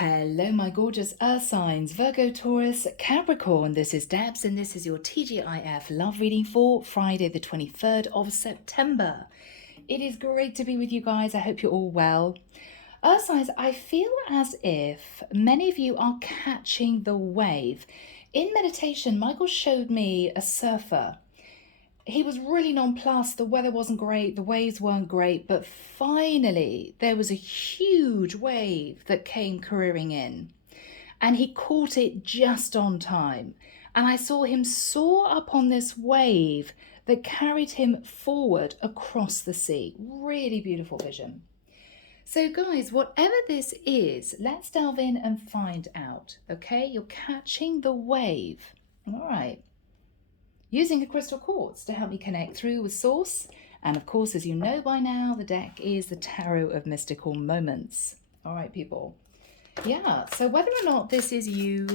Hello, my gorgeous earth signs, Virgo, Taurus, Capricorn. This is Debs and this is your T.G.I.F love reading for Friday, the 23rd of September. It is great to be with you guys. I hope you're all well. Earth signs, I feel as if many of you are catching the wave. In meditation, Michael showed me a surfer. He was really nonplussed. The weather wasn't great, the waves weren't great, but finally there was a huge wave that came careering in and he caught it just on time. And I saw him soar up on this wave that carried him forward across the sea. Really beautiful vision. So guys, whatever this is, let's delve in and find out, okay? You're catching the wave. All right. Using a crystal quartz to help me connect through with source. And of course, as you know by now, the deck is the Tarot of Mystical Moments. All right, people. Yeah, so whether or not this is you,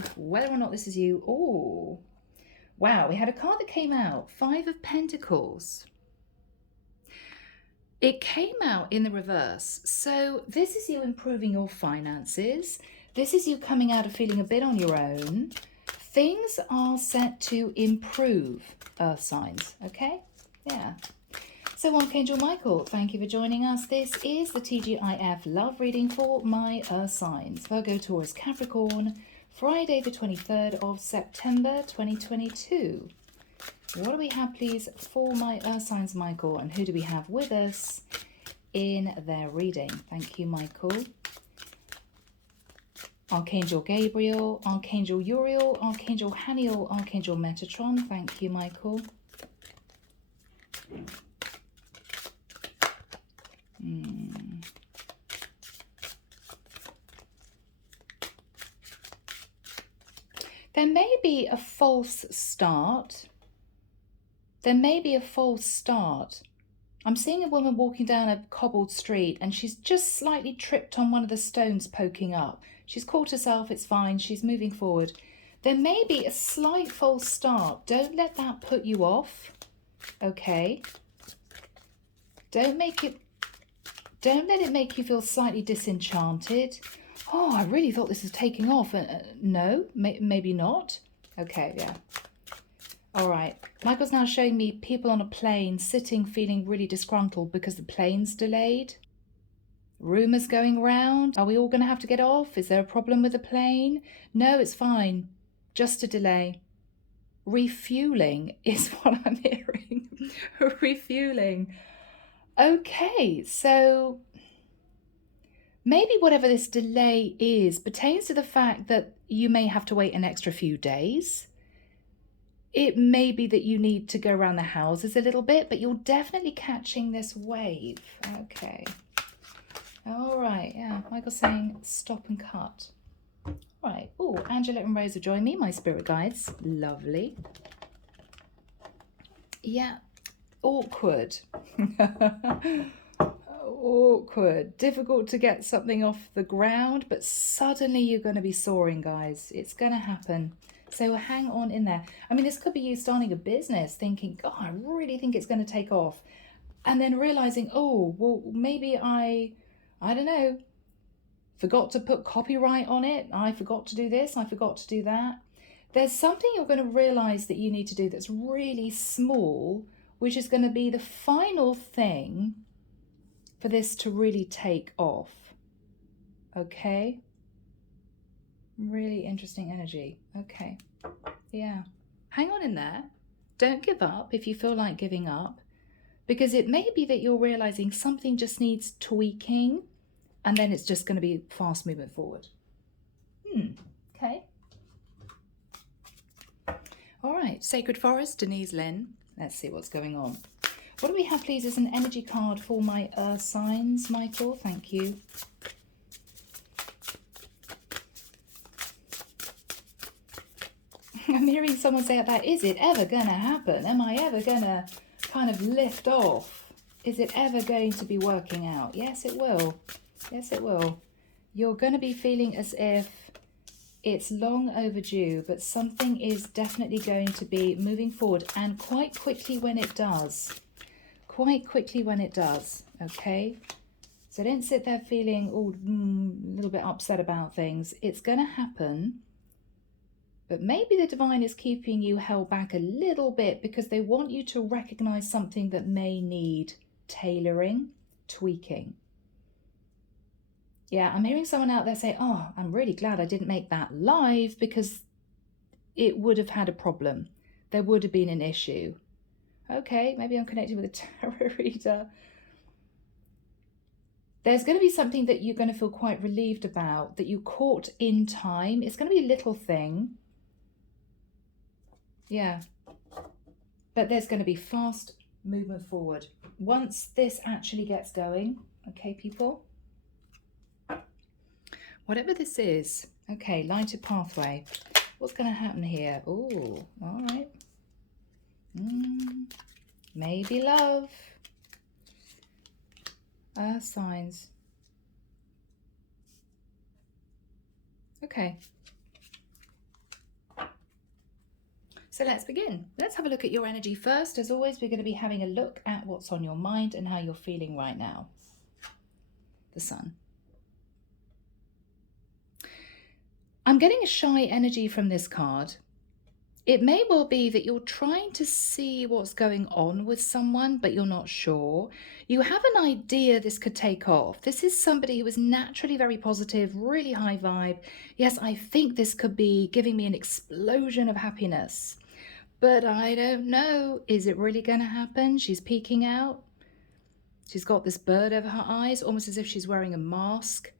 oh, wow, we had a card that came out, Five of Pentacles. It came out in the reverse. So this is you improving your finances. This is you coming out of feeling a bit on your own. Things are set to improve, earth signs, okay? Yeah. So Archangel Michael, thank you for joining us. This is the T.G.I.F love reading for my earth signs, Virgo, Taurus, Capricorn, Friday the 23rd of September 2022. What do we have, please, for my earth signs, Michael? And who do we have with us in their reading? Thank you, Michael. Archangel Gabriel, Archangel Uriel, Archangel Haniel, Archangel Metatron. Thank you, Michael. There may be a false start. There may be a false start. I'm seeing a woman walking down a cobbled street and she's just slightly tripped on one of the stones poking up. She's caught herself, it's fine, she's moving forward. There may be a slight false start. Don't let that put you off, okay? Don't let it make you feel slightly disenchanted. Oh, I really thought this was taking off. No, maybe not. Okay, yeah. All right, Michael's now showing me people on a plane sitting feeling really disgruntled because the plane's delayed. Rumours going around. Are we all going to have to get off? Is there a problem with the plane? No, it's fine. Just a delay. Refueling is what I'm hearing. Refueling. Okay, so maybe whatever this delay is pertains to the fact that you may have to wait an extra few days. It may be that you need to go around the houses a little bit, but you're definitely catching this wave. Okay. All right. Yeah. Michael's saying stop and cut. All right. Oh, Angela and Rose have joined me, my spirit guides. Lovely. Yeah. Awkward. Awkward. Difficult to get something off the ground, but suddenly you're going to be soaring, guys. It's going to happen. So hang on in there. I mean, this could be you starting a business thinking, God, I really think it's going to take off. And then realizing, oh, well, maybe I don't know, forgot to put copyright on it. I forgot to do this. I forgot to do that. There's something you're going to realize that you need to do that's really small, which is going to be the final thing for this to really take off. Okay? Really interesting energy. Okay. Yeah. Hang on in there. Don't give up if you feel like giving up, because it may be that you're realizing something just needs tweaking and then it's just going to be fast movement forward. Okay. All right. Sacred Forest, Denise, Linn. Let's see what's going on. What do we have, please, as an energy card for my earth signs, Michael? Thank you. I'm hearing someone say that, is it ever going to happen? Am I ever going to kind of lift off? Is it ever going to be working out? Yes, it will. Yes, it will. You're going to be feeling as if it's long overdue, but something is definitely going to be moving forward, and quite quickly when it does. Quite quickly when it does, okay? So don't sit there feeling a little bit upset about things. It's going to happen. But maybe the divine is keeping you held back a little bit because they want you to recognize something that may need tailoring, tweaking. Yeah, I'm hearing someone out there say, oh, I'm really glad I didn't make that live because it would have had a problem. There would have been an issue. Okay, maybe I'm connected with a tarot reader. There's going to be something that you're going to feel quite relieved about, that you caught in time. It's going to be a little thing. Yeah. But there's going to be fast movement forward. Once this actually gets going, okay, people? Whatever this is, okay, lighted pathway. What's going to happen here? Oh, all right. Maybe love. Earth signs. Okay. So let's begin. Let's have a look at your energy first. As always, we're going to be having a look at what's on your mind and how you're feeling right now. The Sun. I'm getting a shy energy from this card. It may well be that you're trying to see what's going on with someone, but you're not sure. You have an idea this could take off. This is somebody who is naturally very positive, really high vibe. Yes, I think this could be giving me an explosion of happiness, but I don't know. Is it really going to happen? She's peeking out. She's got this bird over her eyes, almost as if she's wearing a mask.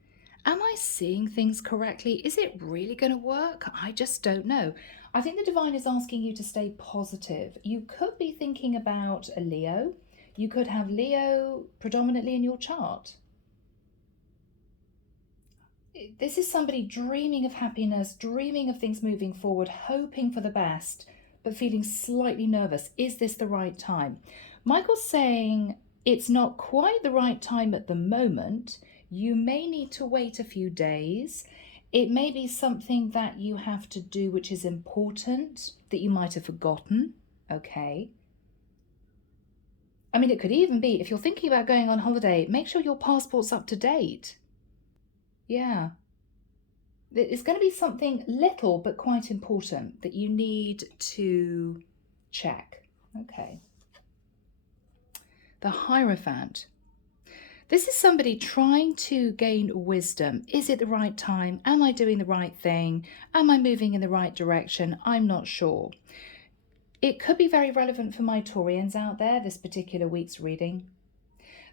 Am I seeing things correctly? Is it really going to work? I just don't know. I think the divine is asking you to stay positive. You could be thinking about a Leo. You could have Leo predominantly in your chart. This is somebody dreaming of happiness, dreaming of things moving forward, hoping for the best, but feeling slightly nervous. Is this the right time? Michael's saying it's not quite the right time at the moment. You may need to wait a few days. It may be something that you have to do which is important that you might have forgotten. Okay. I mean, it could even be, if you're thinking about going on holiday, make sure your passport's up to date. Yeah. It's going to be something little but quite important that you need to check. Okay. The Hierophant. This is somebody trying to gain wisdom. Is it the right time? Am I doing the right thing? Am I moving in the right direction? I'm not sure. It could be very relevant for my Taurians out there, this particular week's reading.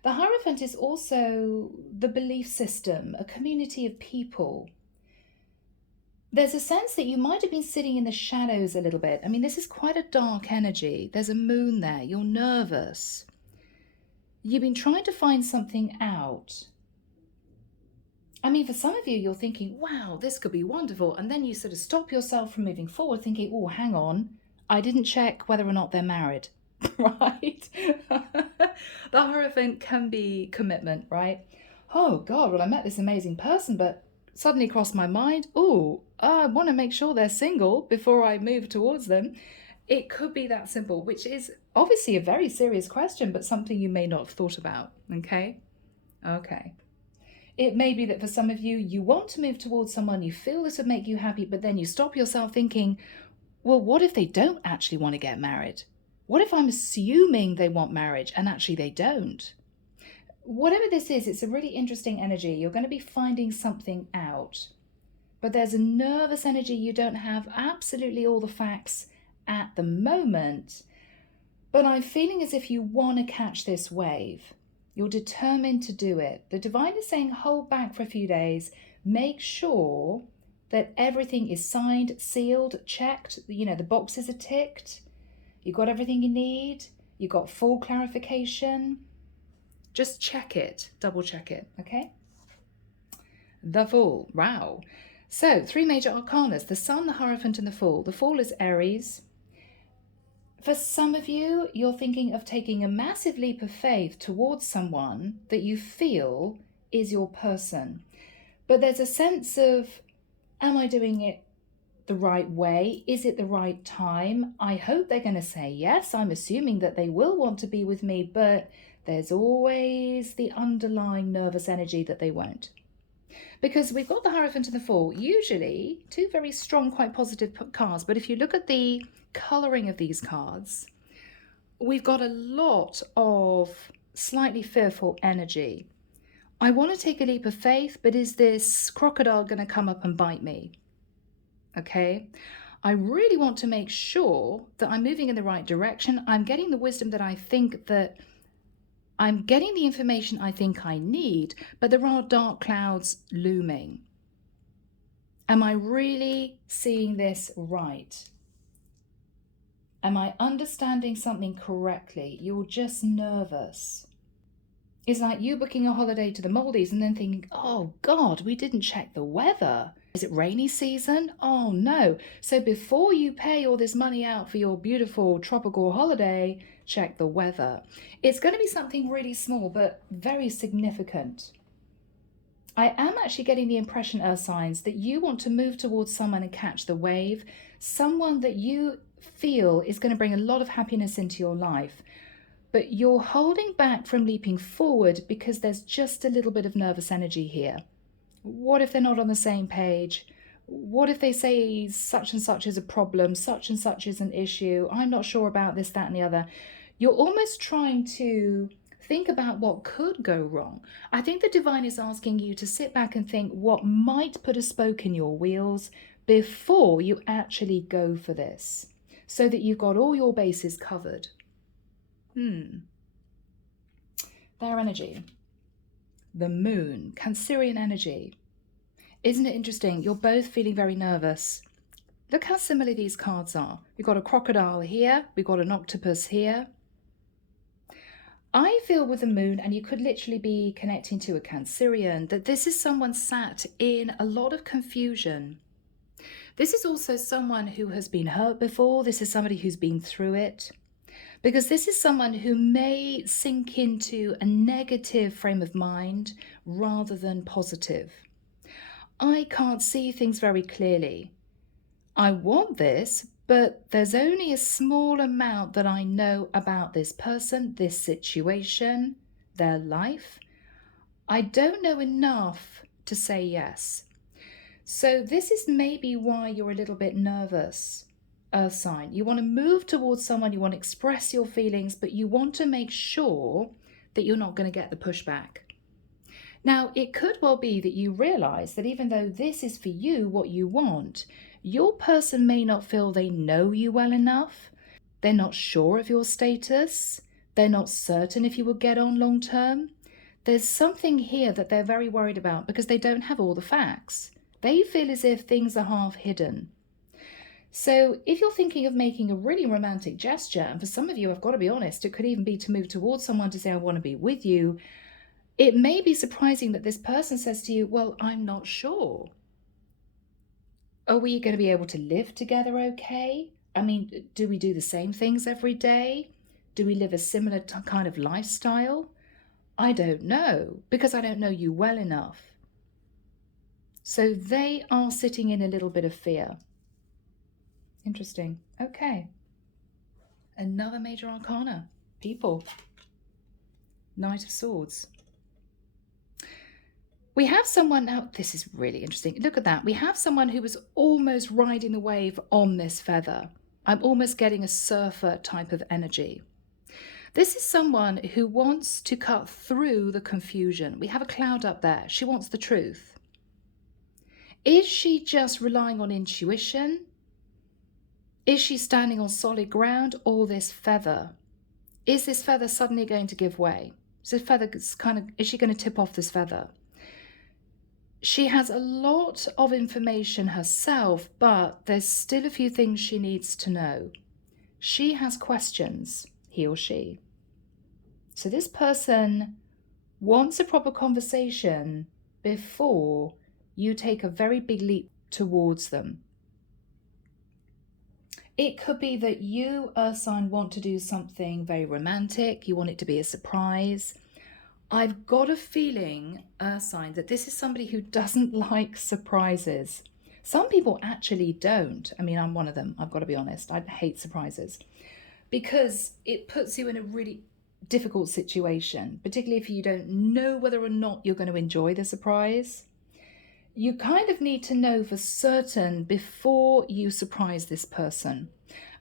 The Hierophant is also the belief system, a community of people. There's a sense that you might have been sitting in the shadows a little bit. I mean, this is quite a dark energy. There's a moon there. You're nervous. You've been trying to find something out. I mean, for some of you, you're thinking, wow, this could be wonderful. And then you sort of stop yourself from moving forward thinking, oh, hang on. I didn't check whether or not they're married, right? The Hierophant can be commitment, right? Oh, God, well, I met this amazing person, but suddenly crossed my mind, oh, I want to make sure they're single before I move towards them. It could be that simple, which is obviously a very serious question, but something you may not have thought about, okay? Okay. It may be that for some of you, you want to move towards someone, you feel this would make you happy, but then you stop yourself thinking, well, what if they don't actually want to get married? What if I'm assuming they want marriage and actually they don't? Whatever this is, it's a really interesting energy. You're going to be finding something out. But there's a nervous energy. You don't have absolutely all the facts at the moment. But I'm feeling as if you want to catch this wave. You're determined to do it. The divine is saying hold back for a few days. Make sure that everything is signed, sealed, checked. You know, the boxes are ticked. You've got everything you need. You've got full clarification. Just check it, double check it, okay? The Fool, wow. So, 3 major arcanas, the Sun, the Hierophant, and the Fool. The Fool is Aries. For some of you, you're thinking of taking a massive leap of faith towards someone that you feel is your person. But there's a sense of, am I doing it the right way? Is it the right time? I hope they're going to say yes. I'm assuming that they will want to be with me, but there's always the underlying nervous energy that they won't. Because we've got the Hierophant and the Fool, usually two very strong, quite positive cards. But if you look at the colouring of these cards, we've got a lot of slightly fearful energy. I want to take a leap of faith, but is this crocodile going to come up and bite me? Okay. I really want to make sure that I'm moving in the right direction. I'm getting the wisdom that I think that I'm getting the information I think I need, but there are dark clouds looming. Am I really seeing this right? Am I understanding something correctly? You're just nervous. It's like you booking a holiday to the Maldives and then thinking, oh God, we didn't check the weather. Is it rainy season? Oh no. So before you pay all this money out for your beautiful tropical holiday, check the weather. It's going to be something really small, but very significant. I am actually getting the impression, Earth signs, that you want to move towards someone and catch the wave, someone that you feel is going to bring a lot of happiness into your life. But you're holding back from leaping forward because there's just a little bit of nervous energy here. What if they're not on the same page? What if they say such and such is a problem, such and such is an issue? I'm not sure about this, that, and the other. You're almost trying to think about what could go wrong. I think the divine is asking you to sit back and think what might put a spoke in your wheels before you actually go for this, so that you've got all your bases covered. Their energy. The moon, Cancerian energy. Isn't it interesting? You're both feeling very nervous. Look how similar these cards are. We've got a crocodile here. We've got an octopus here. I feel with the moon, and you could literally be connecting to a Cancerian, that this is someone sat in a lot of confusion. This is also someone who has been hurt before. This is somebody who's been through it. Because this is someone who may sink into a negative frame of mind rather than positive. I can't see things very clearly. I want this, but there's only a small amount that I know about this person, this situation, their life. I don't know enough to say yes. So this is maybe why you're a little bit nervous. Earth sign. You want to move towards someone, you want to express your feelings, but you want to make sure that you're not going to get the pushback. Now, it could well be that you realize that even though this is for you what you want, your person may not feel they know you well enough. They're not sure of your status. They're not certain if you will get on long term. There's something here that they're very worried about because they don't have all the facts. They feel as if things are half hidden. So if you're thinking of making a really romantic gesture, and for some of you, I've got to be honest, it could even be to move towards someone to say, I want to be with you. It may be surprising that this person says to you, well, I'm not sure. Are we going to be able to live together okay? I mean, do we do the same things every day? Do we live a similar kind of lifestyle? I don't know, because I don't know you well enough. So they are sitting in a little bit of fear. Interesting. Okay. Another major arcana. People. Knight of Swords. We have someone now. This is really interesting. Look at that. We have someone who was almost riding the wave on this feather. I'm almost getting a surfer type of energy. This is someone who wants to cut through the confusion. We have a cloud up there. She wants the truth. Is she just relying on intuition? Is she standing on solid ground, or this feather? Is this feather suddenly going to give way? Is this feather is she going to tip off this feather? She has a lot of information herself, but there's still a few things she needs to know. She has questions, he or she. So this person wants a proper conversation before you take a very big leap towards them. It could be that you, Earth sign, want to do something very romantic. You want it to be a surprise. I've got a feeling, Earth sign, that this is somebody who doesn't like surprises. Some people actually don't. I mean, I'm one of them. I've got to be honest. I hate surprises because it puts you in a really difficult situation, particularly if you don't know whether or not you're going to enjoy the surprise. You kind of need to know for certain before you surprise this person.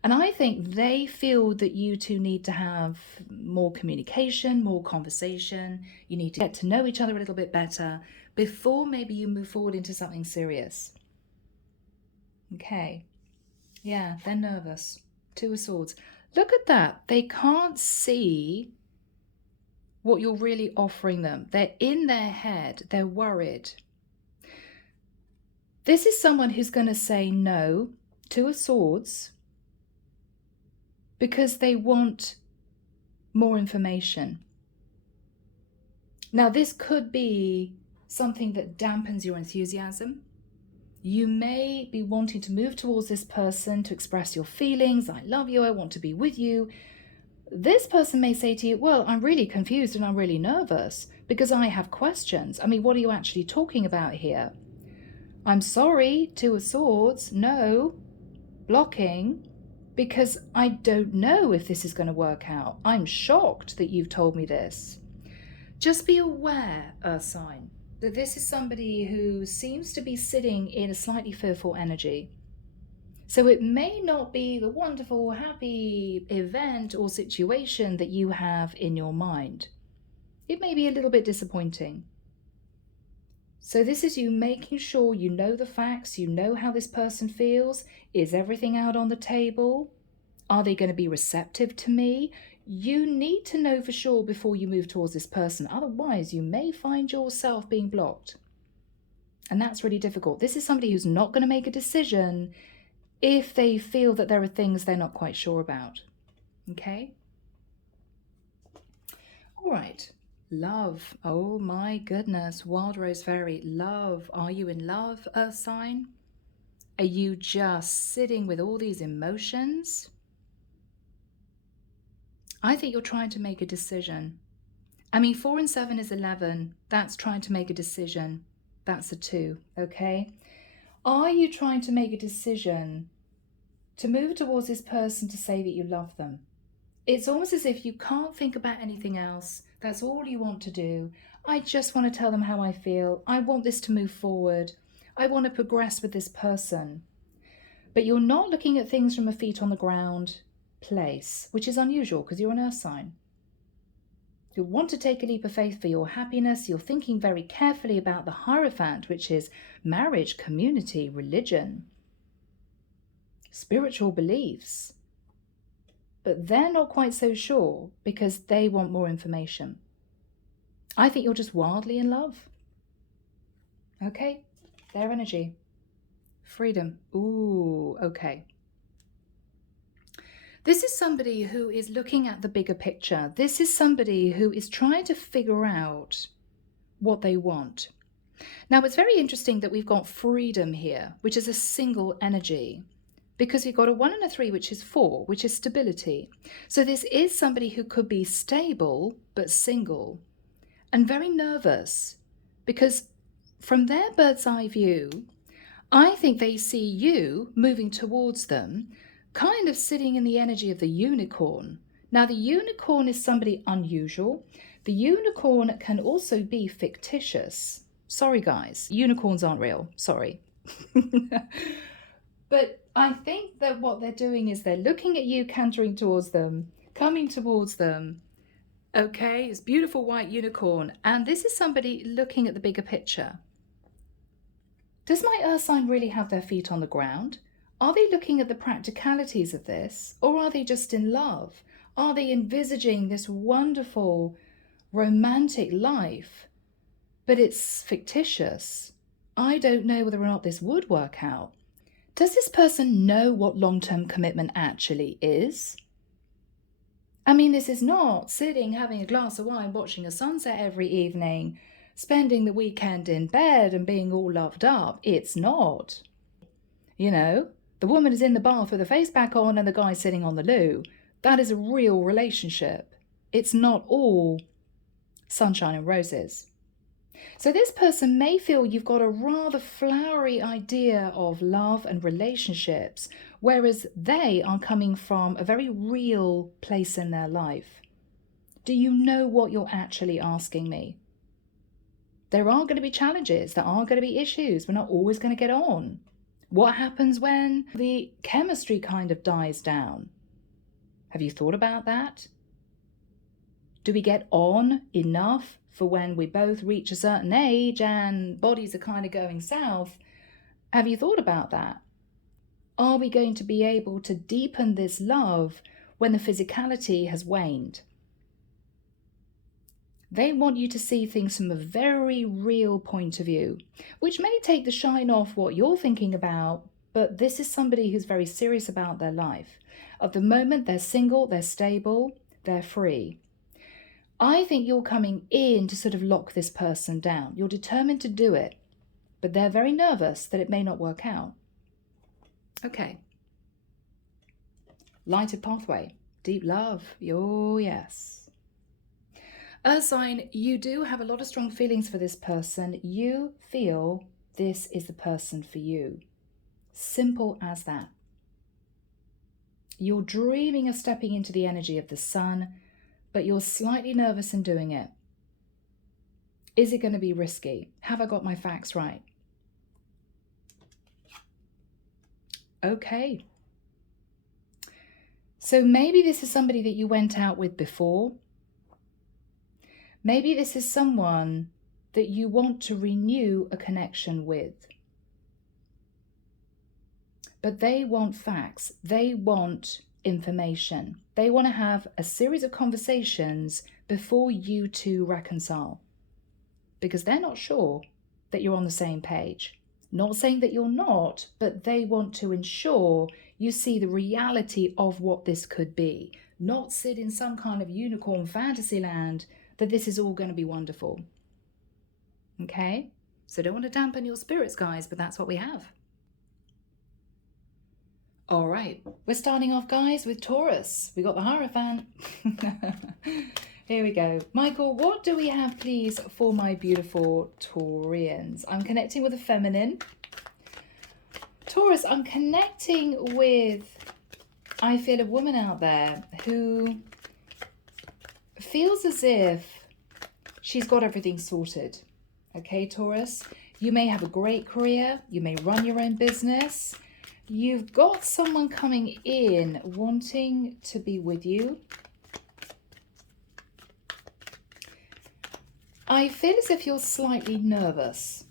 And I think they feel that you two need to have more communication, more conversation. You need to get to know each other a little bit better before maybe you move forward into something serious. Okay. Yeah, they're nervous. Two of Swords. Look at that. They can't see what you're really offering them. They're in their head. They're worried. This is someone who's going to say no, Two of Swords, because they want more information. Now, this could be something that dampens your enthusiasm. You may be wanting to move towards this person to express your feelings. I love you. I want to be with you. This person may say to you, well, I'm really confused and I'm really nervous because I have questions. I mean, what are you actually talking about here? I'm sorry, Two of Swords, no, blocking, because I don't know if this is going to work out. I'm shocked that you've told me this. Just be aware, Earth sign, that this is somebody who seems to be sitting in a slightly fearful energy. So it may not be the wonderful, happy event or situation that you have in your mind. It may be a little bit disappointing. So this is you making sure you know the facts, you know how this person feels. Is everything out on the table? Are they going to be receptive to me? You need to know for sure before you move towards this person. Otherwise, you may find yourself being blocked. And that's really difficult. This is somebody who's not going to make a decision if they feel that there are things they're not quite sure about. Okay? All right. Love. Oh my goodness. Wild Rose Fairy. Love. Are you in love, Earth sign? Are you just sitting with all these emotions? I think you're trying to make a decision. I mean, 4 and 7 is 11. That's trying to make a decision. That's a 2, okay? Are you trying to make a decision to move towards this person to say that you love them? It's almost as if you can't think about anything else. That's all you want to do. I just want to tell them how I feel. I want this to move forward. I want to progress with this person. But you're not looking at things from a feet on the ground place, which is unusual because you're an Earth sign. You want to take a leap of faith for your happiness. You're thinking very carefully about the Hierophant, which is marriage, community, religion, spiritual beliefs. But they're not quite so sure because they want more information. I think you're just wildly in love. Okay, their energy. Freedom. Ooh, okay. This is somebody who is looking at the bigger picture. This is somebody who is trying to figure out what they want. Now, it's very interesting that we've got freedom here, which is a single energy, because we've got a 1 and a 3, which is 4, which is stability. So this is somebody who could be stable, but single, and very nervous, because from their bird's eye view, I think they see you moving towards them, kind of sitting in the energy of the unicorn. Now, the unicorn is somebody unusual. The unicorn can also be fictitious. Sorry, guys, unicorns aren't real. Sorry. But I think that what they're doing is they're looking at you, cantering towards them, coming towards them. Okay, it's beautiful white unicorn. And this is somebody looking at the bigger picture. Does my Earth sign really have their feet on the ground? Are they looking at the practicalities of this, or are they just in love? Are they envisaging this wonderful romantic life, but it's fictitious? I don't know whether or not this would work out. Does this person know what long-term commitment actually is? I mean, this is not sitting, having a glass of wine, watching a sunset every evening, spending the weekend in bed and being all loved up. It's not. You know, the woman is in the bath with a face pack on and the guy's sitting on the loo. That is a real relationship. It's not all sunshine and roses. So this person may feel you've got a rather flowery idea of love and relationships, whereas they are coming from a very real place in their life. Do you know what you're actually asking me? There are going to be challenges. There are going to be issues. We're not always going to get on. What happens when the chemistry kind of dies down? Have you thought about that? Do we get on enough for when we both reach a certain age and bodies are kind of going south? Have you thought about that? Are we going to be able to deepen this love when the physicality has waned? They want you to see things from a very real point of view, which may take the shine off what you're thinking about, but this is somebody who's very serious about their life. At the moment, they're single, they're stable, they're free. I think you're coming in to sort of lock this person down. You're determined to do it, but they're very nervous that it may not work out. Okay. Lighted pathway, deep love, oh yes. Earth sign, you do have a lot of strong feelings for this person. You feel this is the person for you. Simple as that. You're dreaming of stepping into the energy of the sun, but you're slightly nervous in doing it. Is it going to be risky? Have I got my facts right? Okay. So maybe this is somebody that you went out with before. Maybe this is someone that you want to renew a connection with. But they want facts. They want information. They want to have a series of conversations before you two reconcile. Because they're not sure that you're on the same page. Not saying that you're not, but they want to ensure you see the reality of what this could be. Not sit in some kind of unicorn fantasy land that this is all going to be wonderful. Okay? So don't want to dampen your spirits, guys, but that's what we have. All right, we're starting off, guys, with Taurus. We got the Hierophant. Here we go. Michael, what do we have, please, for my beautiful Taurians? I'm connecting with the feminine. Taurus, I'm connecting with, I feel, a woman out there who feels as if she's got everything sorted. Okay, Taurus, you may have a great career. You may run your own business. You've got someone coming in wanting to be with you. I feel as if you're slightly nervous.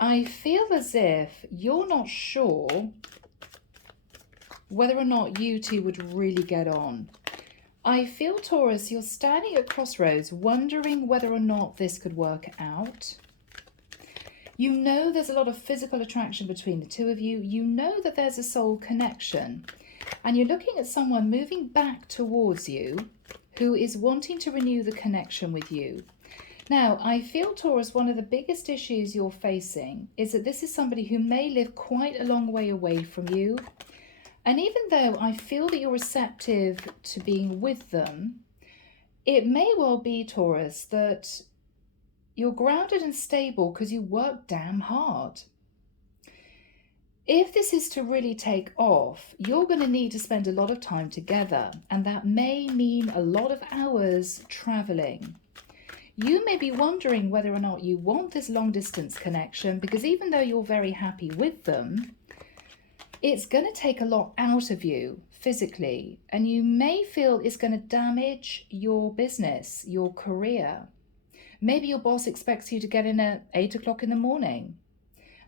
I feel as if you're not sure whether or not you two would really get on. I feel, Taurus, you're standing at crossroads wondering whether or not this could work out. You know there's a lot of physical attraction between the two of you. You know that there's a soul connection. And you're looking at someone moving back towards you who is wanting to renew the connection with you. Now, I feel, Taurus, one of the biggest issues you're facing is that this is somebody who may live quite a long way away from you. And even though I feel that you're receptive to being with them, it may well be, Taurus, that you're grounded and stable because you work damn hard. If this is to really take off, you're going to need to spend a lot of time together, and that may mean a lot of hours traveling. You may be wondering whether or not you want this long distance connection, because even though you're very happy with them, it's going to take a lot out of you physically, and you may feel it's going to damage your business, your career. Maybe your boss expects you to get in at 8 o'clock in the morning.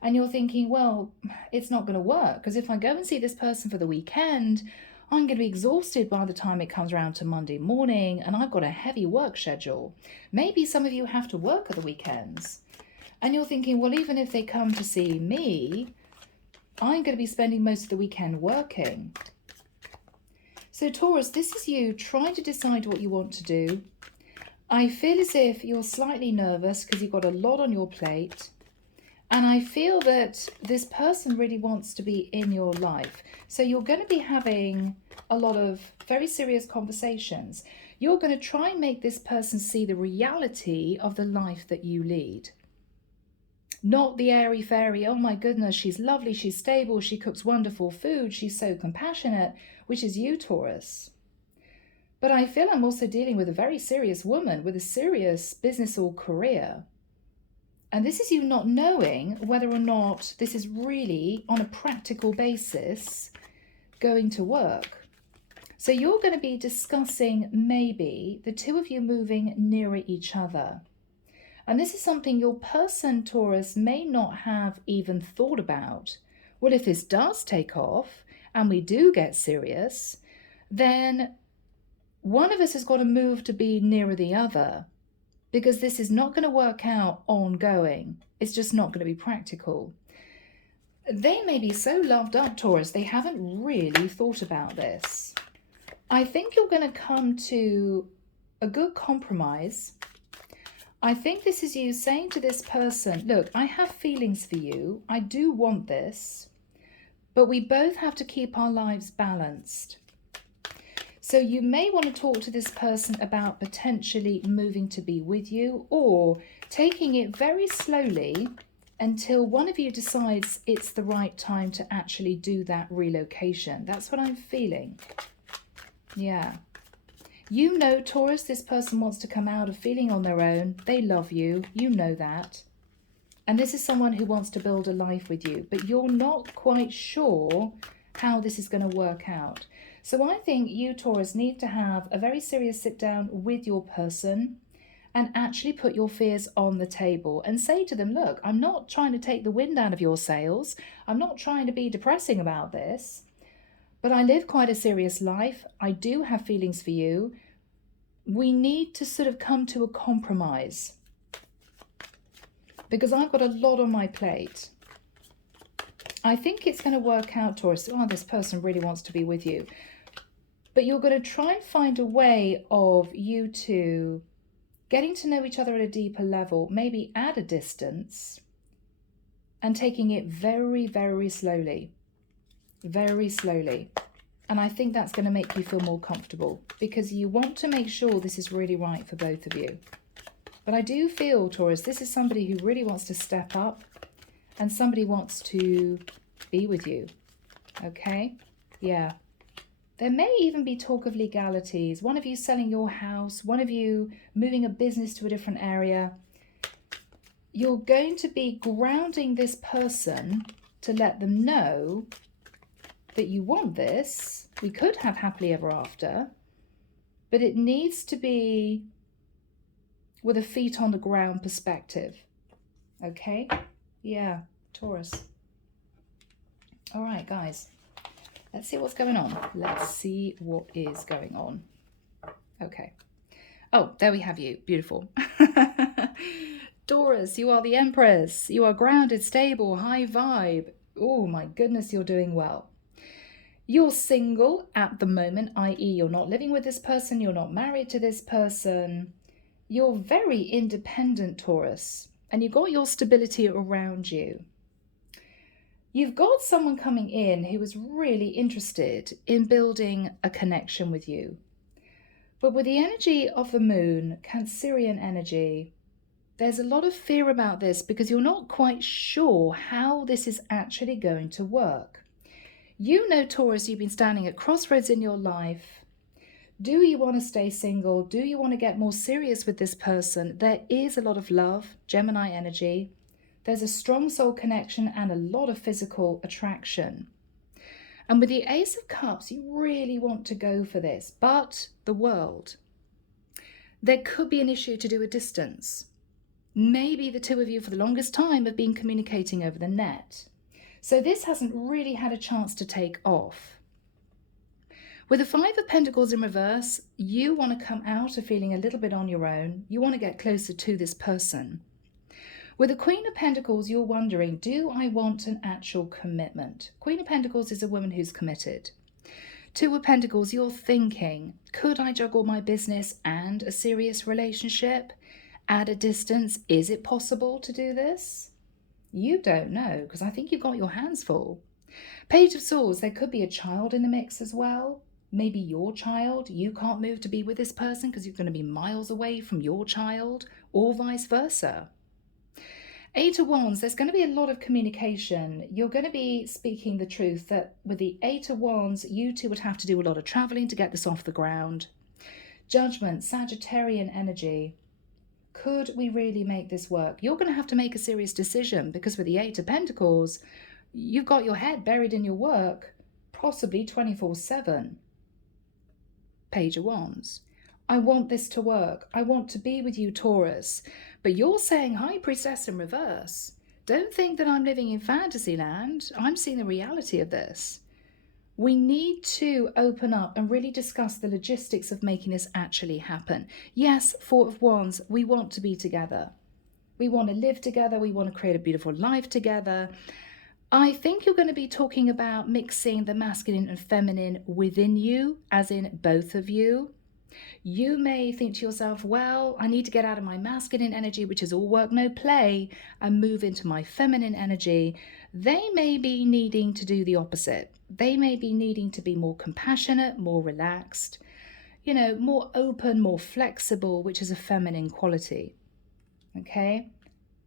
And you're thinking, well, it's not going to work, because if I go and see this person for the weekend, I'm going to be exhausted by the time it comes around to Monday morning, and I've got a heavy work schedule. Maybe some of you have to work at the weekends. And you're thinking, well, even if they come to see me, I'm going to be spending most of the weekend working. So Taurus, this is you trying to decide what you want to do. I feel as if you're slightly nervous because you've got a lot on your plate. And I feel that this person really wants to be in your life. So you're going to be having a lot of very serious conversations. You're going to try and make this person see the reality of the life that you lead. Not the airy-fairy, oh my goodness, she's lovely, she's stable, she cooks wonderful food, she's so compassionate, which is you, Taurus. But I feel I'm also dealing with a very serious woman with a serious business or career. And this is you not knowing whether or not this is really, on a practical basis, going to work. So you're going to be discussing maybe the two of you moving nearer each other. And this is something your person, Taurus, may not have even thought about. Well, if this does take off and we do get serious, then one of us has got to move to be nearer the other, because this is not going to work out ongoing. It's just not going to be practical. They may be so loved up, Taurus, they haven't really thought about this. I think you're going to come to a good compromise. I think this is you saying to this person, look, I have feelings for you. I do want this, but we both have to keep our lives balanced. So you may want to talk to this person about potentially moving to be with you, or taking it very slowly until one of you decides it's the right time to actually do that relocation. That's what I'm feeling. Yeah. You know, Taurus, this person wants to come out of feeling on their own. They love you. You know that. And this is someone who wants to build a life with you, but you're not quite sure how this is going to work out. So I think you, Taurus, need to have a very serious sit down with your person and actually put your fears on the table and say to them, look, I'm not trying to take the wind out of your sails. I'm not trying to be depressing about this, but I live quite a serious life. I do have feelings for you. We need to sort of come to a compromise because I've got a lot on my plate. I think it's going to work out, Taurus. Oh, this person really wants to be with you. But you're going to try and find a way of you two getting to know each other at a deeper level, maybe at a distance, and taking it very, very slowly. Very slowly. And I think that's going to make you feel more comfortable because you want to make sure this is really right for both of you. But I do feel, Taurus, this is somebody who really wants to step up and somebody wants to be with you. Okay? Yeah. There may even be talk of legalities. One of you selling your house, one of you moving a business to a different area. You're going to be grounding this person to let them know that you want this. We could have happily ever after, but it needs to be with a feet on the ground perspective. Okay? Yeah, Taurus. All right, guys. Let's see what's going on. Let's see what is going on. Okay. Oh, there we have you. Beautiful. Taurus, you are the Empress. You are grounded, stable, high vibe. Oh my goodness, you're doing well. You're single at the moment, i.e. you're not living with this person, you're not married to this person. You're very independent, Taurus, and you've got your stability around you. You've got someone coming in who is really interested in building a connection with you. But with the energy of the moon, Cancerian energy, there's a lot of fear about this because you're not quite sure how this is actually going to work. You know, Taurus, you've been standing at crossroads in your life. Do you want to stay single? Do you want to get more serious with this person? There is a lot of love, Gemini energy. There's a strong soul connection and a lot of physical attraction. And with the Ace of Cups, you really want to go for this. But the world, there could be an issue to do with distance. Maybe the two of you for the longest time have been communicating over the net. So this hasn't really had a chance to take off. With the Five of Pentacles in reverse, you want to come out of feeling a little bit on your own. You want to get closer to this person. With the Queen of Pentacles, you're wondering, do I want an actual commitment? Queen of Pentacles is a woman who's committed. Two of Pentacles, you're thinking, could I juggle my business and a serious relationship at a distance? Is it possible to do this? You don't know, because I think you've got your hands full. Page of Swords, there could be a child in the mix as well. Maybe your child, you can't move to be with this person because you're going to be miles away from your child, or vice versa. Eight of Wands, there's going to be a lot of communication. You're going to be speaking the truth that with the Eight of Wands, you two would have to do a lot of traveling to get this off the ground. Judgment, Sagittarian energy. Could we really make this work? You're going to have to make a serious decision, because with the Eight of Pentacles, you've got your head buried in your work, possibly 24/7. Page of Wands. I want this to work. I want to be with you, Taurus. But you're saying High Priestess in reverse. Don't think that I'm living in fantasy land. I'm seeing the reality of this. We need to open up and really discuss the logistics of making this actually happen. Yes, Four of Wands, we want to be together. We want to live together. We want to create a beautiful life together. I think you're going to be talking about mixing the masculine and feminine within you, as in both of you. You may think to yourself, well, I need to get out of my masculine energy, which is all work, no play, and move into my feminine energy. They may be needing to do the opposite. They may be needing to be more compassionate, more relaxed, you know, more open, more flexible, which is a feminine quality. Okay?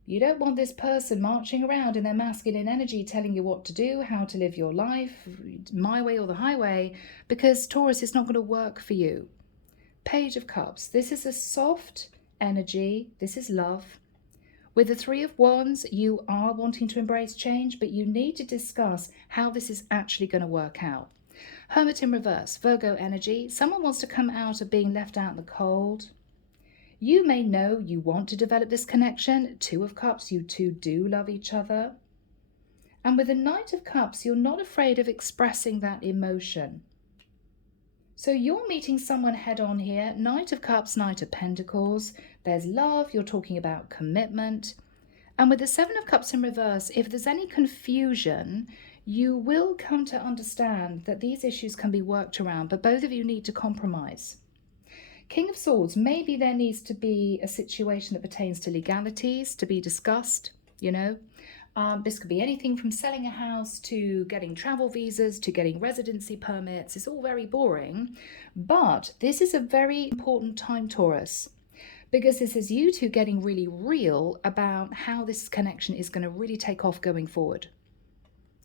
You don't want this person marching around in their masculine energy telling you what to do, how to live your life, my way or the highway, because Taurus is not going to work for you. Page of Cups. This is a soft energy. This is love. With the Three of Wands, you are wanting to embrace change, but you need to discuss how this is actually going to work out. Hermit in reverse, Virgo energy. Someone wants to come out of being left out in the cold. You may know you want to develop this connection. Two of Cups, you two do love each other. And with the Knight of Cups, you're not afraid of expressing that emotion. So you're meeting someone head on here. Knight of Cups, Knight of Pentacles. There's love. You're talking about commitment. And with the Seven of Cups in reverse, if there's any confusion, you will come to understand that these issues can be worked around, but both of you need to compromise. King of Swords, maybe there needs to be a situation that pertains to legalities to be discussed, you know. This could be anything from selling a house to getting travel visas to getting residency permits. It's all very boring, but this is a very important time, Taurus, because this is you two getting really real about how this connection is going to really take off going forward.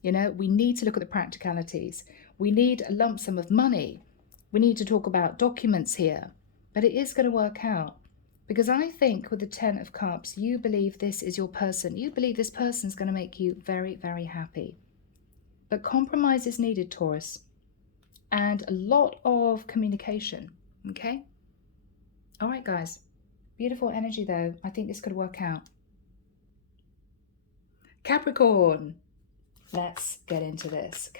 You know, we need to look at the practicalities. We need a lump sum of money. We need to talk about documents here, but it is going to work out. Because I think with the Ten of Cups, you believe this is your person. You believe this person's going to make you very, very happy. But compromise is needed, Taurus. And a lot of communication, okay? All right, guys. Beautiful energy, though. I think this could work out. Capricorn. Let's get into this.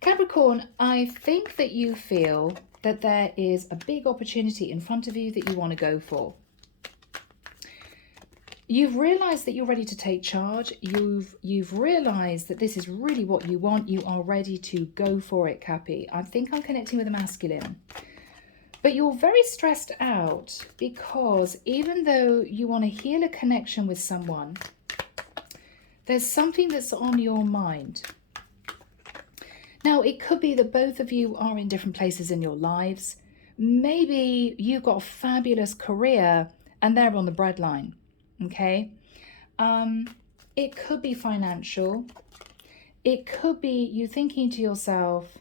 Capricorn, I think that you feel that there is a big opportunity in front of you that you want to go for. You've realized that you're ready to take charge. You've realized that this is really what you want. You are ready to go for it, Cappy. I think I'm connecting with a masculine. But you're very stressed out because even though you want to heal a connection with someone, there's something that's on your mind. Now, it could be that both of you are in different places in your lives. Maybe you've got a fabulous career and they're on the breadline, okay? It could be financial. It could be you thinking to yourself,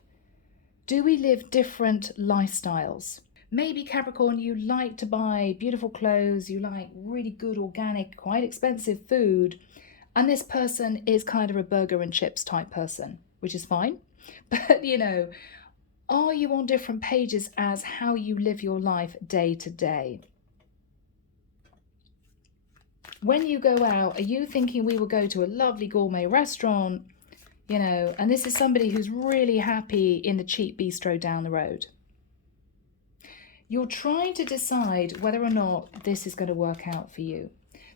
do we live different lifestyles? Maybe, Capricorn, you like to buy beautiful clothes, you like really good, organic, quite expensive food, and this person is kind of a burger and chips type person, which is fine. But, you know, are you on different pages as how you live your life day to day? When you go out, are you thinking we will go to a lovely gourmet restaurant, you know, and this is somebody who's really happy in the cheap bistro down the road? You're trying to decide whether or not this is going to work out for you.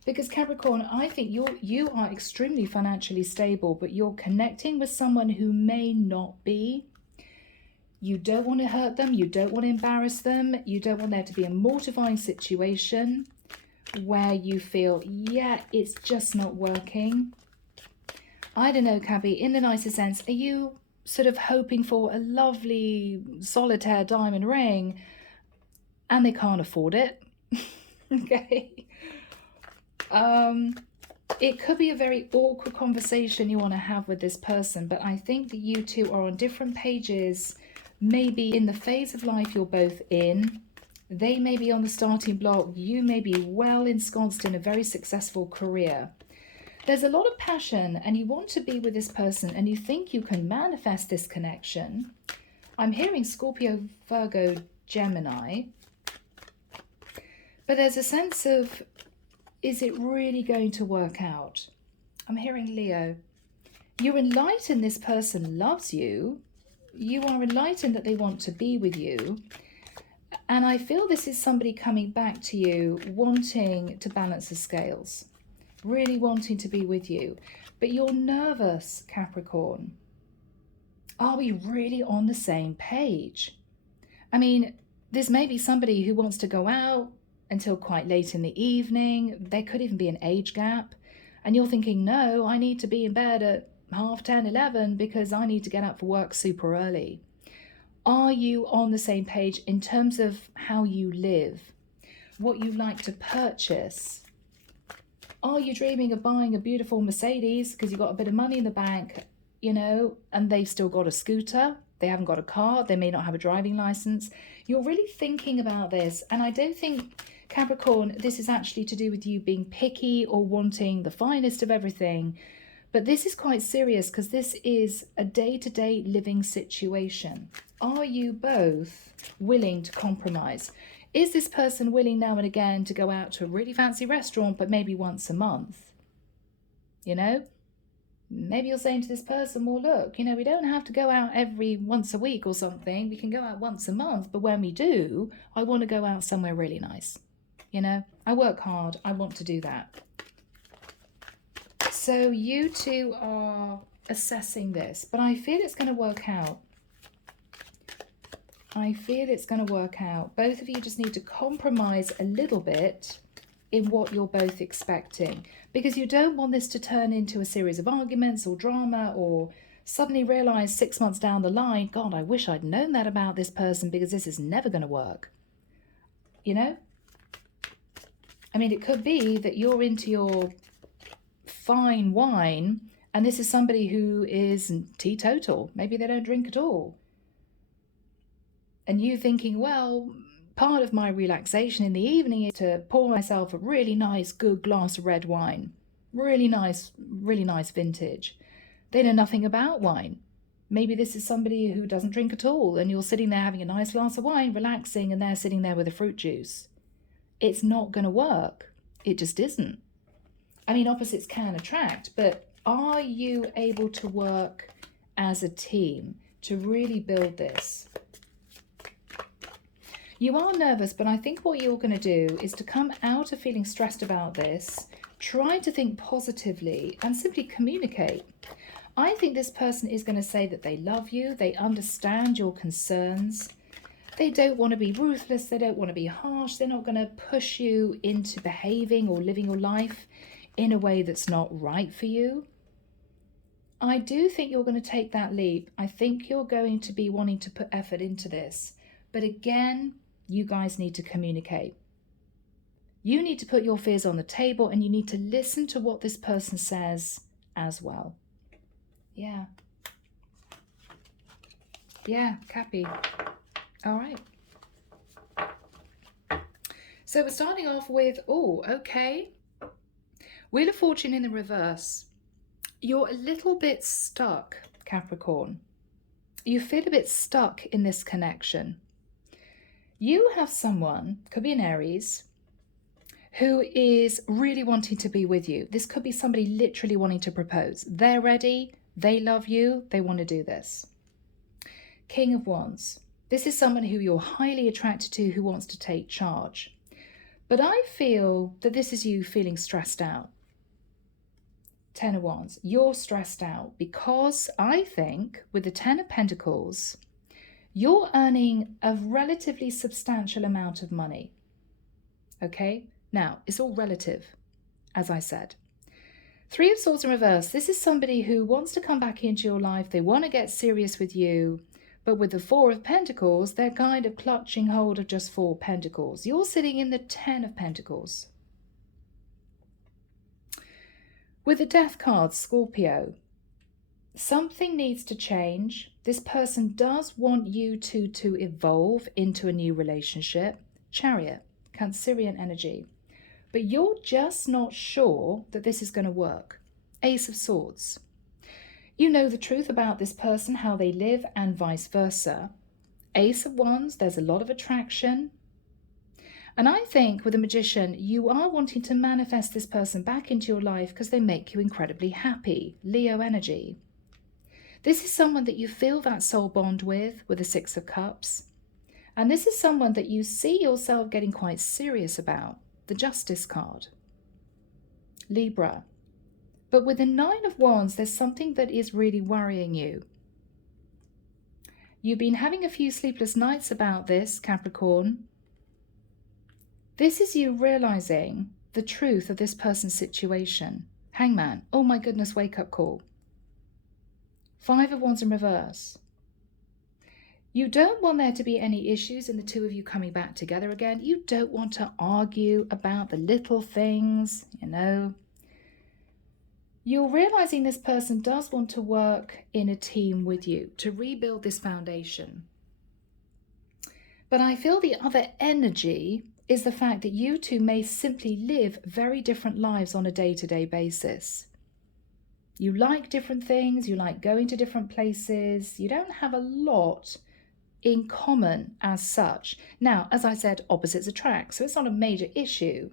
Because Capricorn, I think you are extremely financially stable, but you're connecting with someone who may not be. You don't want to hurt them. You don't want to embarrass them. You don't want there to be a mortifying situation where you feel, yeah, it's just not working. I don't know, Cappy, in the nicest sense, are you sort of hoping for a lovely solitaire diamond ring and they can't afford it? Okay. It could be a very awkward conversation you want to have with this person, but I think that you two are on different pages, maybe in the phase of life you're both in. They may be on the starting block. You may be well ensconced in a very successful career. There's a lot of passion and you want to be with this person and you think you can manifest this connection. I'm hearing Scorpio, Virgo, Gemini. But there's a sense of, is it really going to work out? I'm hearing Leo. You're enlightened this person loves you. You are enlightened that they want to be with you. And I feel this is somebody coming back to you wanting to balance the scales, really wanting to be with you. But you're nervous, Capricorn. Are we really on the same page? I mean, this may be somebody who wants to go out until quite late in the evening. There could even be an age gap. And you're thinking, no, I need to be in bed at 10:30, 11 because I need to get up for work super early. Are you on the same page in terms of how you live, what you like to purchase? Are you dreaming of buying a beautiful Mercedes because you've got a bit of money in the bank, you know, and they've still got a scooter? They haven't got a car. They may not have a driving license. You're really thinking about this. And I don't think, Capricorn, this is actually to do with you being picky or wanting the finest of everything. But this is quite serious because this is a day-to-day living situation. Are you both willing to compromise? Is this person willing now and again to go out to a really fancy restaurant, but maybe once a month? You know, maybe you're saying to this person, well, look, you know, we don't have to go out every once a week or something. We can go out once a month. But when we do, I want to go out somewhere really nice. You know, I work hard. I want to do that. So you two are assessing this, but I feel it's going to work out. I feel it's going to work out. Both of you just need to compromise a little bit in what you're both expecting, because you don't want this to turn into a series of arguments or drama, or suddenly realize 6 months down the line, God, I wish I'd known that about this person because this is never going to work. You know? I mean, it could be that you're into your fine wine and this is somebody who is teetotal. Maybe they don't drink at all. And you thinking, well, part of my relaxation in the evening is to pour myself a really nice, good glass of red wine. Really nice vintage. They know nothing about wine. Maybe this is somebody who doesn't drink at all and you're sitting there having a nice glass of wine, relaxing, and they're sitting there with a fruit juice. It's not going to work. It just isn't. I mean, opposites can attract, but are you able to work as a team to really build this? You are nervous, but I think what you're going to do is to come out of feeling stressed about this, try to think positively and simply communicate. I think this person is going to say that they love you, they understand your concerns. They don't want to be ruthless, they don't want to be harsh, they're not going to push you into behaving or living your life in a way that's not right for you. I do think you're going to take that leap. I think you're going to be wanting to put effort into this. But again, you guys need to communicate. You need to put your fears on the table and you need to listen to what this person says as well. Yeah. Yeah, Cappy. All right. So we're starting off with, oh, okay. Wheel of Fortune in the reverse. You're a little bit stuck, Capricorn. You feel a bit stuck in this connection. You have someone, could be an Aries, who is really wanting to be with you. This could be somebody literally wanting to propose. They're ready, they love you, they want to do this. King of Wands. This is someone who you're highly attracted to, who wants to take charge. But I feel that this is you feeling stressed out. Ten of Wands. You're stressed out because I think with the Ten of Pentacles, you're earning a relatively substantial amount of money. Okay? Now, it's all relative, as I said. Three of Swords in reverse. This is somebody who wants to come back into your life. They want to get serious with you. But with the Four of Pentacles, they're kind of clutching hold of just Four Pentacles. You're sitting in the Ten of Pentacles. With the Death card, Scorpio, something needs to change. This person does want you two to evolve into a new relationship. Chariot, Cancerian energy. But you're just not sure that this is going to work. Ace of Swords. You know the truth about this person, how they live, and vice versa. Ace of Wands, there's a lot of attraction. And I think with the Magician, you are wanting to manifest this person back into your life because they make you incredibly happy. Leo energy. This is someone that you feel that soul bond with the Six of Cups. And this is someone that you see yourself getting quite serious about. The Justice card. Libra. But with the Nine of Wands, there's something that is really worrying you. You've been having a few sleepless nights about this, Capricorn. This is you realizing the truth of this person's situation. Hangman. Oh my goodness, wake up call. Five of Wands in reverse. You don't want there to be any issues in the two of you coming back together again. You don't want to argue about the little things, you know. You're realizing this person does want to work in a team with you to rebuild this foundation. But I feel the other energy is the fact that you two may simply live very different lives on a day-to-day basis. You like different things, you like going to different places, you don't have a lot in common as such. Now, as I said, opposites attract, so it's not a major issue.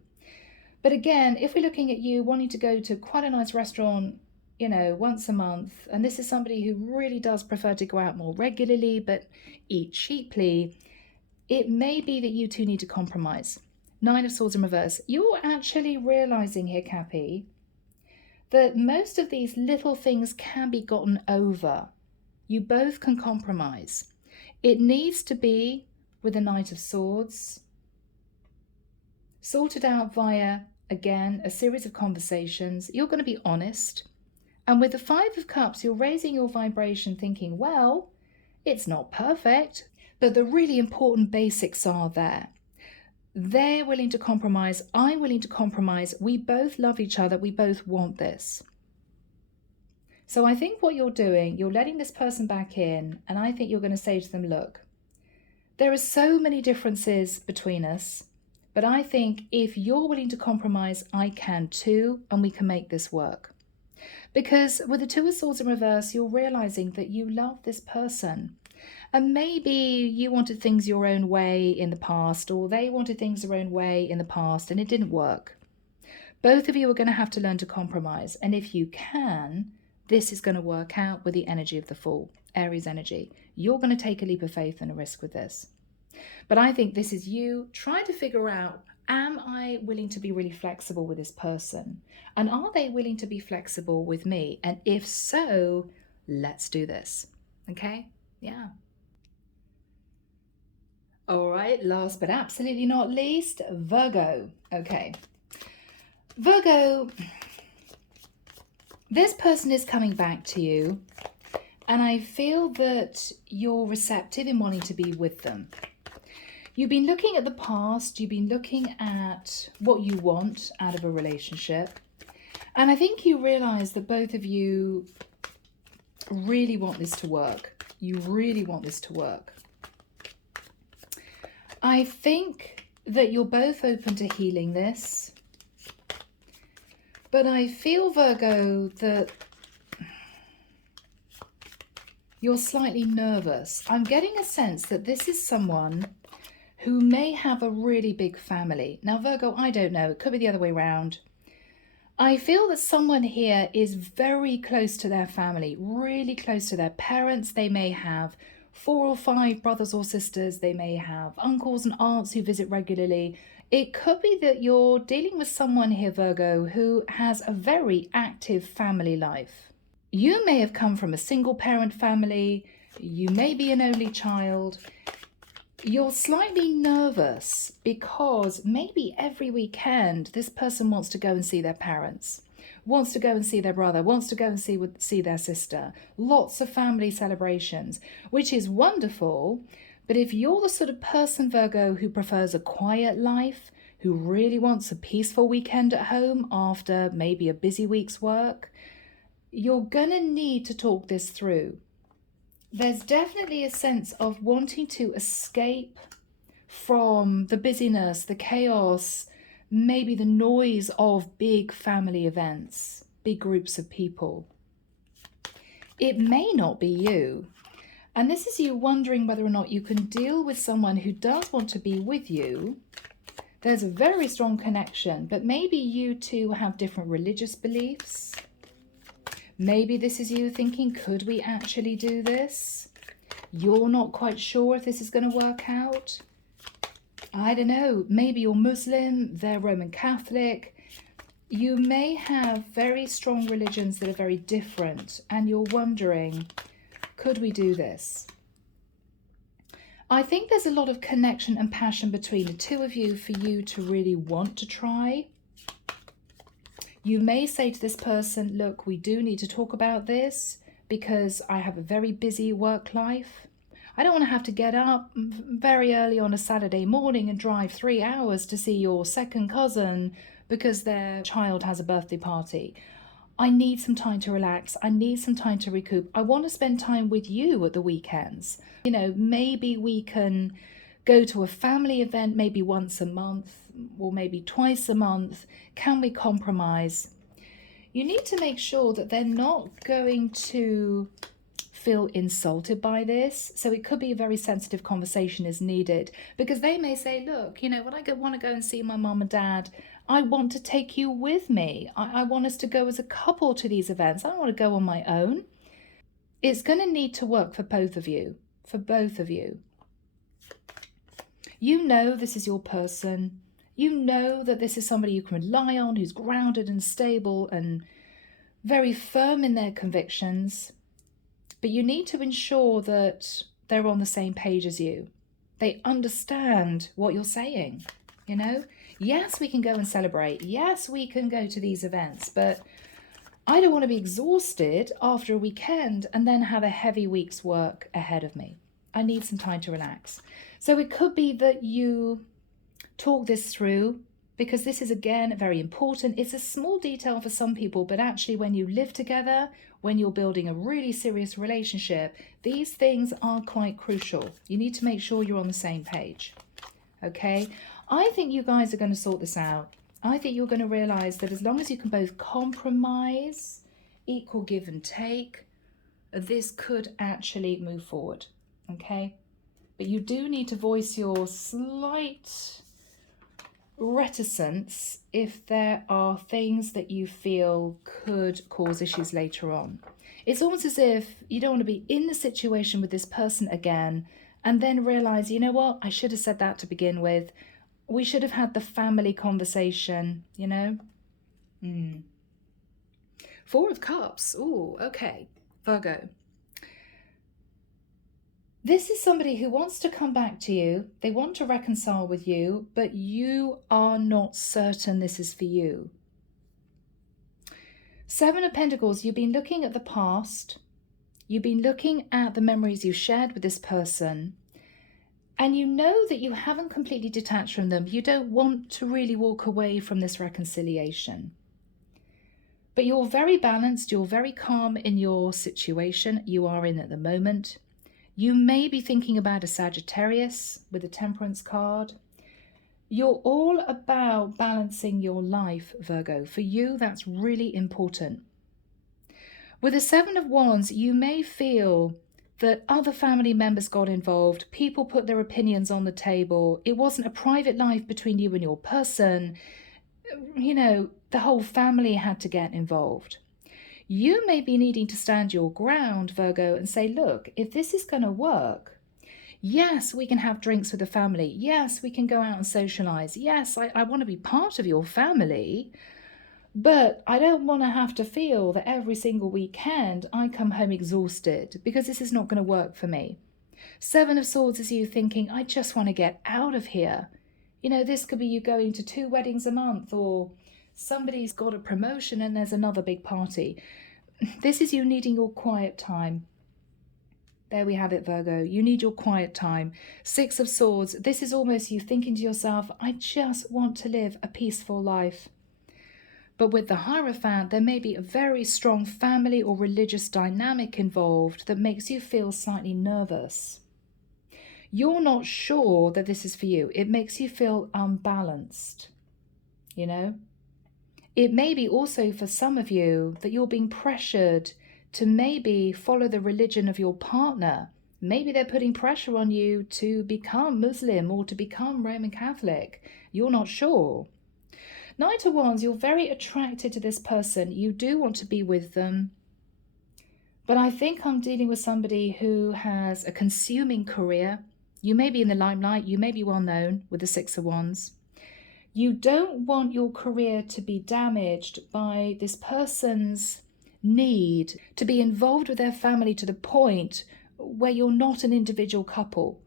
But again, if we're looking at you wanting to go to quite a nice restaurant, you know, once a month, and this is somebody who really does prefer to go out more regularly but eat cheaply, it may be that you two need to compromise. Nine of Swords in reverse. You're actually realizing here, Cappy, that most of these little things can be gotten over. You both can compromise. It needs to be with the Knight of Swords, sorted out via, again, a series of conversations. You're going to be honest. And with the Five of Cups, you're raising your vibration thinking, well, it's not perfect, but the really important basics are there. They're willing to compromise. I'm willing to compromise. We both love each other. We both want this. So I think what you're doing, you're letting this person back in, and I think you're going to say to them, look, there are so many differences between us, but I think if you're willing to compromise, I can too, and we can make this work. Because with the Two of Swords in reverse, you're realizing that you love this person. And maybe you wanted things your own way in the past, or they wanted things their own way in the past, and it didn't work. Both of you are going to have to learn to compromise. And if you can, this is going to work out with the energy of the Fool, Aries energy. You're going to take a leap of faith and a risk with this. But I think this is you trying to figure out, am I willing to be really flexible with this person? And are they willing to be flexible with me? And if so, let's do this. Okay? Yeah. All right, last but absolutely not least, Virgo. Okay. Virgo, this person is coming back to you, and I feel that you're receptive in wanting to be with them. You've been looking at the past, you've been looking at what you want out of a relationship, and I think you realize that both of you really want this to work. You really want this to work. I think that you're both open to healing this, but I feel, Virgo, that you're slightly nervous. I'm getting a sense that this is someone who may have a really big family. Now, Virgo, I don't know. It could be the other way around. I feel that someone here is very close to their family, really close to their parents. They may have 4 or 5 brothers or sisters. They may have uncles and aunts who visit regularly. It could be that you're dealing with someone here, Virgo, who has a very active family life. You may have come from a single parent family. You may be an only child. You're slightly nervous because maybe every weekend this person wants to go and see their parents, wants to go and see their brother, wants to go and see their sister. Lots of family celebrations, which is wonderful. But if you're the sort of person, Virgo, who prefers a quiet life, who really wants a peaceful weekend at home after maybe a busy week's work, you're going to need to talk this through. There's definitely a sense of wanting to escape from the busyness, the chaos, maybe the noise of big family events, big groups of people. It may not be you. And this is you wondering whether or not you can deal with someone who does want to be with you. There's a very strong connection, but maybe you two have different religious beliefs. Maybe this is you thinking, could we actually do this? You're not quite sure if this is going to work out. I don't know, maybe you're Muslim, they're Roman Catholic. You may have very strong religions that are very different, and you're wondering, could we do this? I think there's a lot of connection and passion between the two of you for you to really want to try. You may say to this person, look, we do need to talk about this because I have a very busy work life. I don't want to have to get up very early on a Saturday morning and drive 3 hours to see your second cousin because their child has a birthday party. I need some time to relax. I need some time to recoup. I want to spend time with you at the weekends. You know, maybe we can go to a family event maybe once a month or maybe twice a month. Can we compromise? You need to make sure that they're not going to feel insulted by this. So it could be a very sensitive conversation is needed, because they may say, look, you know, when I want to go and see my mom and dad, I want to take you with me. I want us to go as a couple to these events. I don't want to go on my own. It's going to need to work for both of you, You know this is your person. You know that this is somebody you can rely on, who's grounded and stable and very firm in their convictions. But you need to ensure that they're on the same page as you. They understand what you're saying, you know? Yes, we can go and celebrate. Yes, we can go to these events, but I don't want to be exhausted after a weekend and then have a heavy week's work ahead of me. I need some time to relax. So it could be that you talk this through, because this is, again, very important. It's a small detail for some people, but actually when you live together, when you're building a really serious relationship, these things are quite crucial. You need to make sure you're on the same page, okay? I think you guys are going to sort this out. I think you're going to realize that as long as you can both compromise, equal give and take, this could actually move forward, okay? But you do need to voice your slight reticence if there are things that you feel could cause issues later on. It's almost as if you don't want to be in the situation with this person again and then realize, you know what, I should have said that to begin with. We should have had the family conversation, you know? Four of Cups. Oh, okay. Virgo. This is somebody who wants to come back to you. They want to reconcile with you, but you are not certain this is for you. Seven of Pentacles, you've been looking at the past. You've been looking at the memories you shared with this person. And you know that you haven't completely detached from them. You don't want to really walk away from this reconciliation. But you're very balanced. You're very calm in your situation you are in at the moment. You may be thinking about a Sagittarius with a Temperance card. You're all about balancing your life, Virgo. For you, that's really important. With the Seven of Wands, you may feel that other family members got involved. People put their opinions on the table. It wasn't a private life between you and your person. You know, the whole family had to get involved. You may be needing to stand your ground, Virgo, and say, look, if this is going to work, yes, we can have drinks with the family. Yes, we can go out and socialize. Yes, I want to be part of your family, but I don't want to have to feel that every single weekend I come home exhausted, because this is not going to work for me. Seven of Swords is you thinking, I just want to get out of here. You know, this could be you going to 2 weddings a month, or somebody's got a promotion and there's another big party. This is you needing your quiet time. There we have it, Virgo. You need your quiet time. Six of Swords. This is almost you thinking to yourself, I just want to live a peaceful life. But with the Hierophant, there may be a very strong family or religious dynamic involved that makes you feel slightly nervous. You're not sure that this is for you. It makes you feel unbalanced, you know? It may be also for some of you that you're being pressured to maybe follow the religion of your partner. Maybe they're putting pressure on you to become Muslim or to become Roman Catholic. You're not sure. Knight of Wands, you're very attracted to this person. You do want to be with them. But I think I'm dealing with somebody who has a consuming career. You may be in the limelight. You may be well known with the Six of Wands. You don't want your career to be damaged by this person's need to be involved with their family to the point where you're not an individual couple.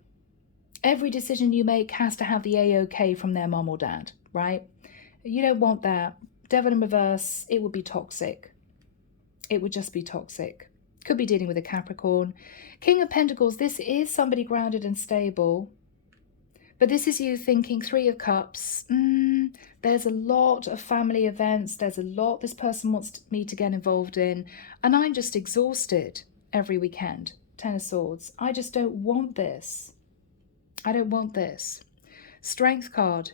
Every decision you make has to have the A-OK from their mom or dad, right? You don't want that. Devil in reverse, it would be toxic. It would just be toxic. Could be dealing with a Capricorn. King of Pentacles, this is somebody grounded and stable. But this is you thinking Three of Cups. There's a lot of family events. There's a lot this person wants me to get involved in. And I'm just exhausted every weekend. Ten of Swords. I just don't want this. I don't want this. Strength card.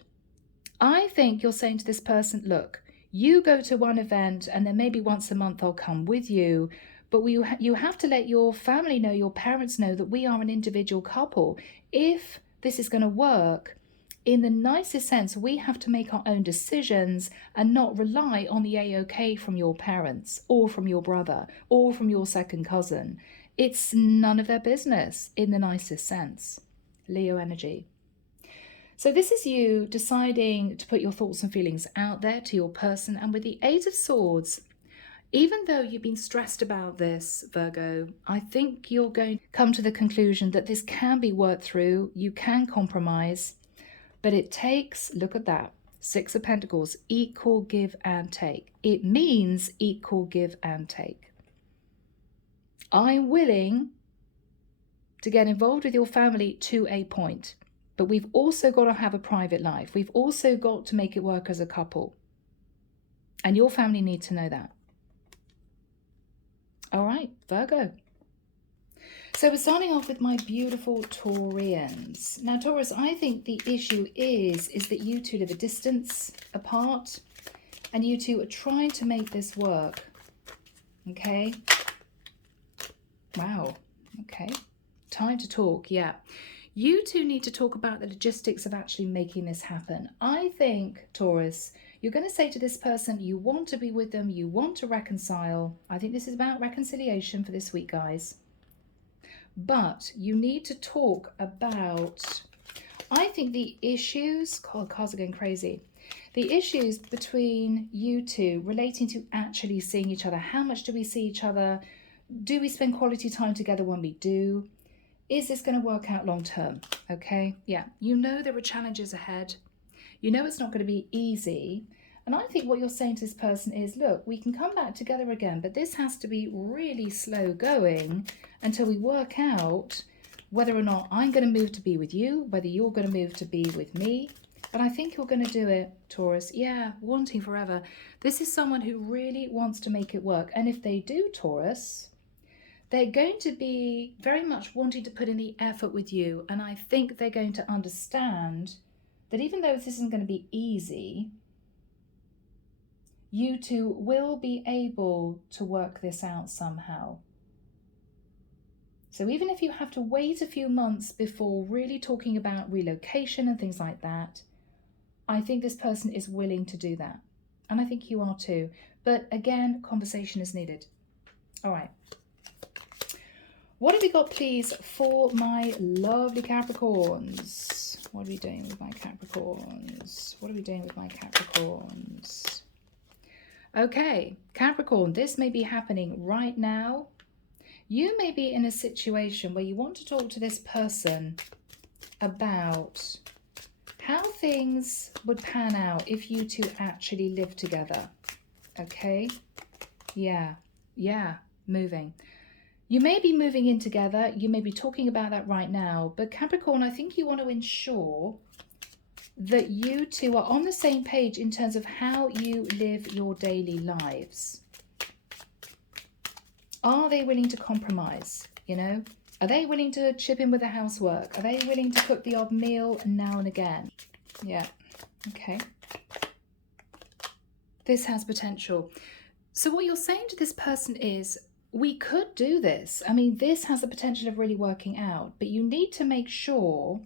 I think you're saying to this person, look, you go to one event and then maybe once a month I'll come with you. But you have to let your family know, your parents know that we are an individual couple. If this is going to work, in the nicest sense, we have to make our own decisions and not rely on the A-OK from your parents or from your brother or from your second cousin. It's none of their business in the nicest sense. Leo energy. So this is you deciding to put your thoughts and feelings out there to your person. And with the Eight of Swords, even though you've been stressed about this, Virgo, I think you're going to come to the conclusion that this can be worked through. You can compromise, but it takes, look at that, Six of Pentacles, equal give and take. It means equal give and take. I'm willing to get involved with your family to a point, but we've also got to have a private life. We've also got to make it work as a couple. And your family need to know that. All right, Virgo. So we're starting off with my beautiful Taurians. Now, Taurus, I think the issue is that you two live a distance apart and you two are trying to make this work. Okay. Wow. Okay. Time to talk. Yeah. You two need to talk about the logistics of actually making this happen. I think, Taurus, you're going to say to this person, you want to be with them, you want to reconcile. I think this is about reconciliation for this week, guys. But you need to talk about, I think the issues, God, cards are going crazy. The issues between you two relating to actually seeing each other. How much do we see each other? Do we spend quality time together when we do? Is this going to work out long term? Okay, yeah. You know there are challenges ahead. You know it's not going to be easy. And I think what you're saying to this person is, look, we can come back together again, but this has to be really slow going until we work out whether or not I'm going to move to be with you, whether you're going to move to be with me. But I think you're going to do it, Taurus. Yeah, wanting forever. This is someone who really wants to make it work. And if they do, Taurus, they're going to be very much wanting to put in the effort with you. And I think they're going to understand that even though this isn't going to be easy, you two will be able to work this out somehow. So even if you have to wait a few months before really talking about relocation and things like that, I think this person is willing to do that. And I think you are too. But again, conversation is needed. All right. What have we got, please, for my lovely Capricorns? What are we doing with my Capricorns? What are we doing with my Capricorns? Okay, Capricorn, this may be happening right now. You may be in a situation where you want to talk to this person about how things would pan out if you two actually live together. Okay? Yeah, moving. You may be moving in together. You may be talking about that right now. But Capricorn, I think you want to ensure that you two are on the same page in terms of how you live your daily lives. Are they willing to compromise? You know, Are they willing to chip in with the housework? Are they willing to cook the odd meal now and again? Yeah, okay. This has potential. So what you're saying to this person is, we could do this. I mean, this has the potential of really working out, but you need to make sure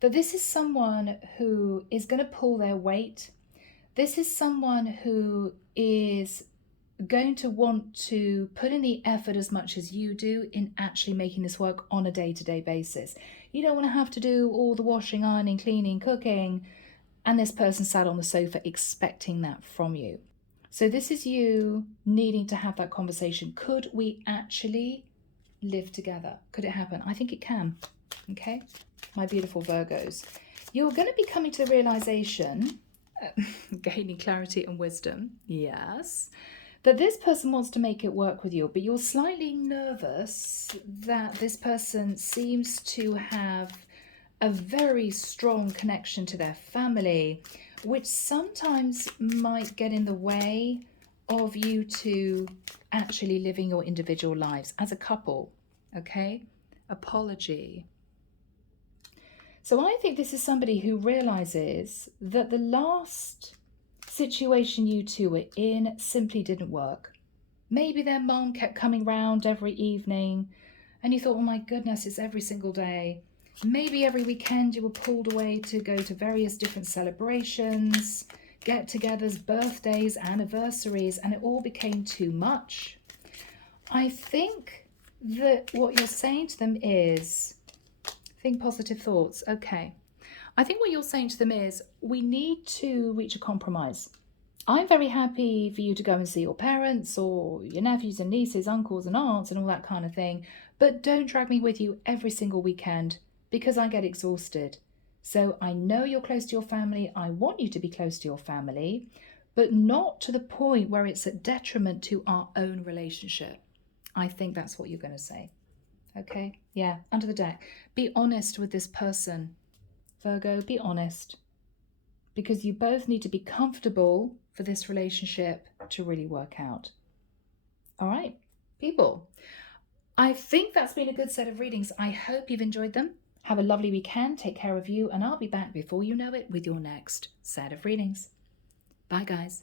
that this is someone who is going to pull their weight. This is someone who is going to want to put in the effort as much as you do in actually making this work on a day-to-day basis. You don't want to have to do all the washing, ironing, cleaning, cooking, and this person sat on the sofa expecting that from you. So this is you needing to have that conversation. Could we actually live together? Could it happen? I think it can. Okay, my beautiful Virgos. You're going to be coming to the realization, gaining clarity and wisdom, yes, that this person wants to make it work with you, but you're slightly nervous that this person seems to have a very strong connection to their family, which sometimes might get in the way of you two actually living your individual lives as a couple, okay? Apology. So I think this is somebody who realizes that the last situation you two were in simply didn't work. Maybe their mom kept coming round every evening and you thought, oh my goodness, it's every single day. Maybe every weekend you were pulled away to go to various different celebrations, get-togethers, birthdays, anniversaries, and it all became too much. I think that what you're saying to them is, think positive thoughts. Okay. I think what you're saying to them is, we need to reach a compromise. I'm very happy for you to go and see your parents or your nephews and nieces, uncles and aunts and all that kind of thing, but don't drag me with you every single weekend because I get exhausted. So I know you're close to your family. I want you to be close to your family, but not to the point where it's a detriment to our own relationship. I think that's what you're going to say. Okay? Yeah, under the deck. Be honest with this person. Virgo, be honest. Because you both need to be comfortable for this relationship to really work out. All right, people. I think that's been a good set of readings. I hope you've enjoyed them. Have a lovely weekend. Take care of you. And I'll be back before you know it with your next set of readings. Bye, guys.